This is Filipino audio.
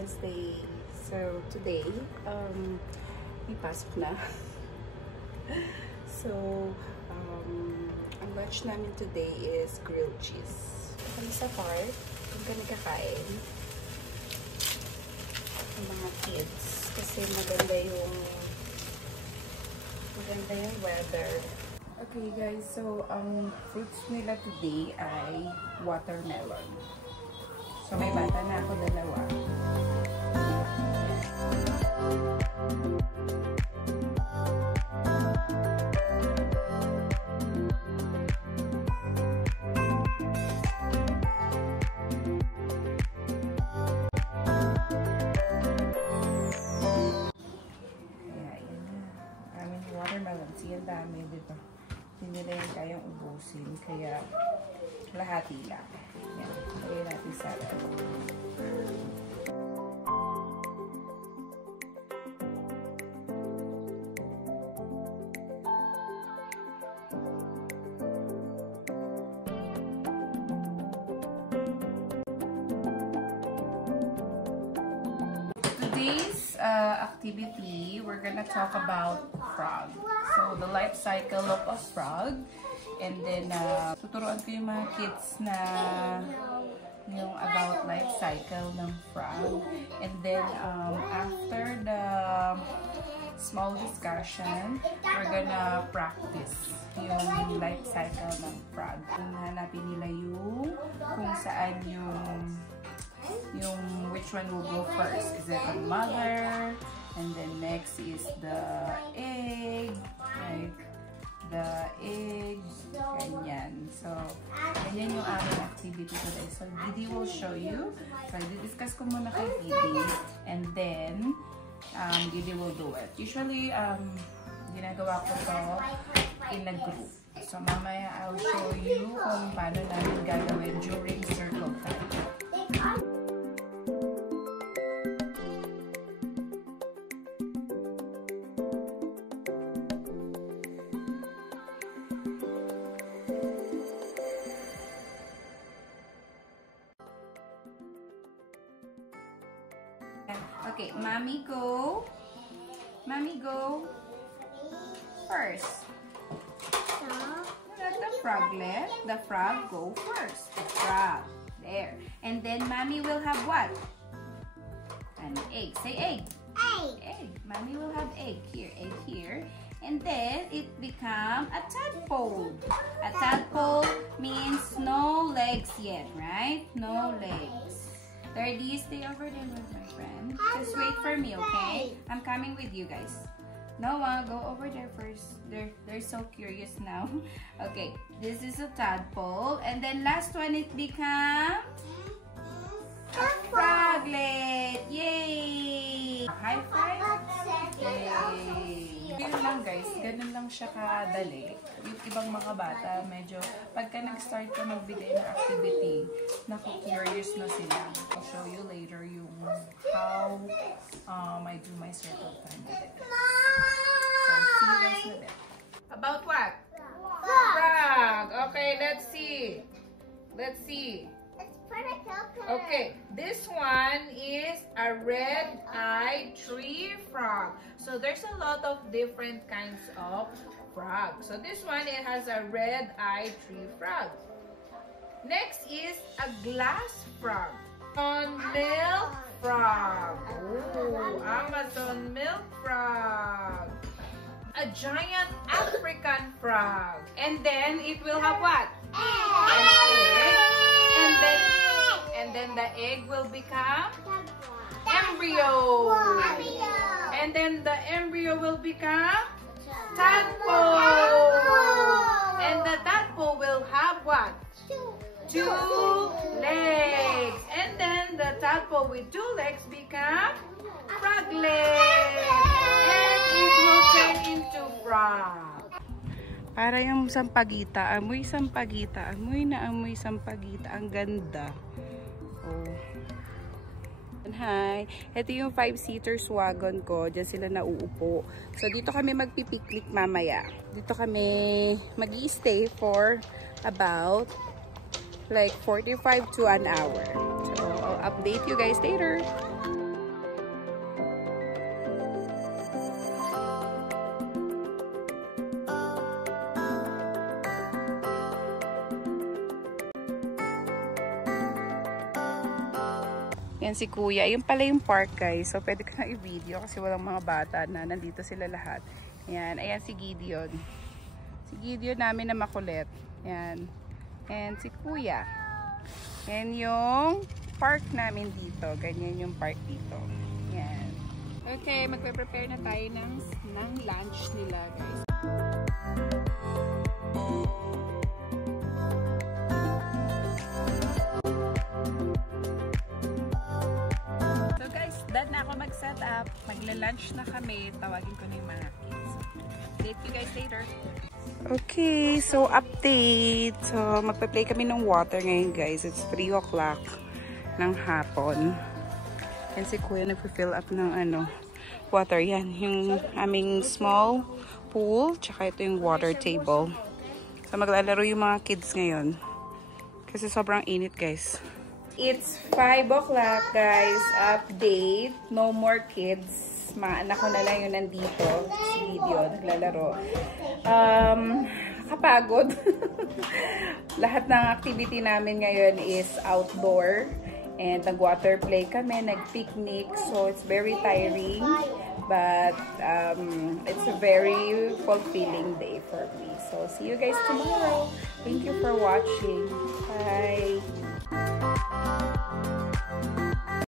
Wednesday. So today, may pasok na. So, ang lunch namin today is grilled cheese. Kami sa park, kung kami kakain. Ang mga kids. Kasi maganda yung weather. Okay guys, so ang fruits nila today ay watermelon. So may bata na ako dalawa. Yan dami dito. Hindi nila yan kayang ubusin. Kaya lahati lang. Yan. Lagay natin sa Today's activity, we're gonna talk about frog. So, the life cycle of a frog. And then, tuturuan ko yung mga kids na yung about life cycle ng frog. And then, after the small discussion, we're gonna practice yung life cycle ng frog. Hanapin nila yung kung saan yung which one will go first. Is it the mother? And then next is the egg. Like the egg. Ganyan. So, ganyan yung aming activity today. So, Gidi will show you. So, i-discuss ko muna kay Gidi. And then, Gidi will do it. Usually, ginagawa ko to in a group. So, mamaya I'll show you kung paano namin gagawin during circle time. Okay, mommy go. Mommy go. First. Let the froglet. The frog go first. The frog. There. And then mommy will have what? An egg. Say egg. Egg. Egg. Mommy will have egg here. Egg here. And then it becomes a tadpole. A tadpole means no legs yet, right? No legs. Thirdy, stay over there with my friend. Just wait for me, okay? I'm coming with you guys. Noah, go over there first. They're so curious now. Okay, this is a tadpole. And then last one, it becomes a froglet. Yay! High five. Yay! Ganun lang guys, ganun lang siya kadali. Yung ibang mga bata, medyo pagka nag-start ka magbigay ng activity, naku-curious na sila. I'll show you later yung how I do my circle time with it. So, see you guys in a bit. About what? Frog! Okay, let's see. Let's see. Okay, this one is a red-eyed tree frog. So there's a lot of different kinds of frog. So this one, it has a red-eyed tree frog. Next is a glass frog. Amazon milk frog. Ooh, Amazon milk frog. A giant African frog. And then it will have what? An egg. And then the egg will become embryo. And then the embryo will become tadpole. And the tadpole will have what? Two legs. And then the tadpole with 2 legs become froglet. And it will turn into frog. Para yung sampagita, amoy sampagita, amoy na amoy sampagita. Ang ganda. Oh. Hi. Ito yung 5-seaters wagon ko. Diyan sila nauupo. So, dito kami magpipiknik mamaya. Dito kami mag-i-stay for about like 45 to an hour. So, I'll update you guys later. Yan si Kuya. Yung pala yung park, guys. So, pwede ko na i-video kasi walang mga bata na nandito sila lahat. Yan. Ayan si Gideon. Si Gideon namin na makulit. Yan. And si Kuya. Yan yung park namin dito. Ganyan yung park dito. Yan. Okay, magpe-prepare na tayo ng lunch nila, guys. So guys, done na ako mag-set up. Magla-lunch na kami. Tawagin ko na yung mga kids. Date you guys later. Okay, so update. So magpa-play kami ng water ngayon, guys. It's 3 o'clock ng hapon. And si Kuya nagpa-fill up ng water. Yan, yung aming small pool. Tsaka ito yung water table. So maglalaro yung mga kids ngayon. Kasi sobrang init, guys. It's 5 o'clock, guys. Update. No more kids. Mga anak ko na lang yung nandito. Si video, naglalaro. Kapagod. Lahat ng activity namin ngayon is outdoor. And nag-water play kami, nag-picnic. So, it's very tiring. But, it's a very fulfilling day for me. So, see you guys tomorrow. Thank you for watching. Bye!